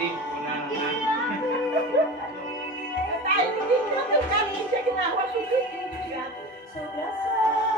Ih, una na. Tá, ele tem tanto gato que chega na rua chutando de gato.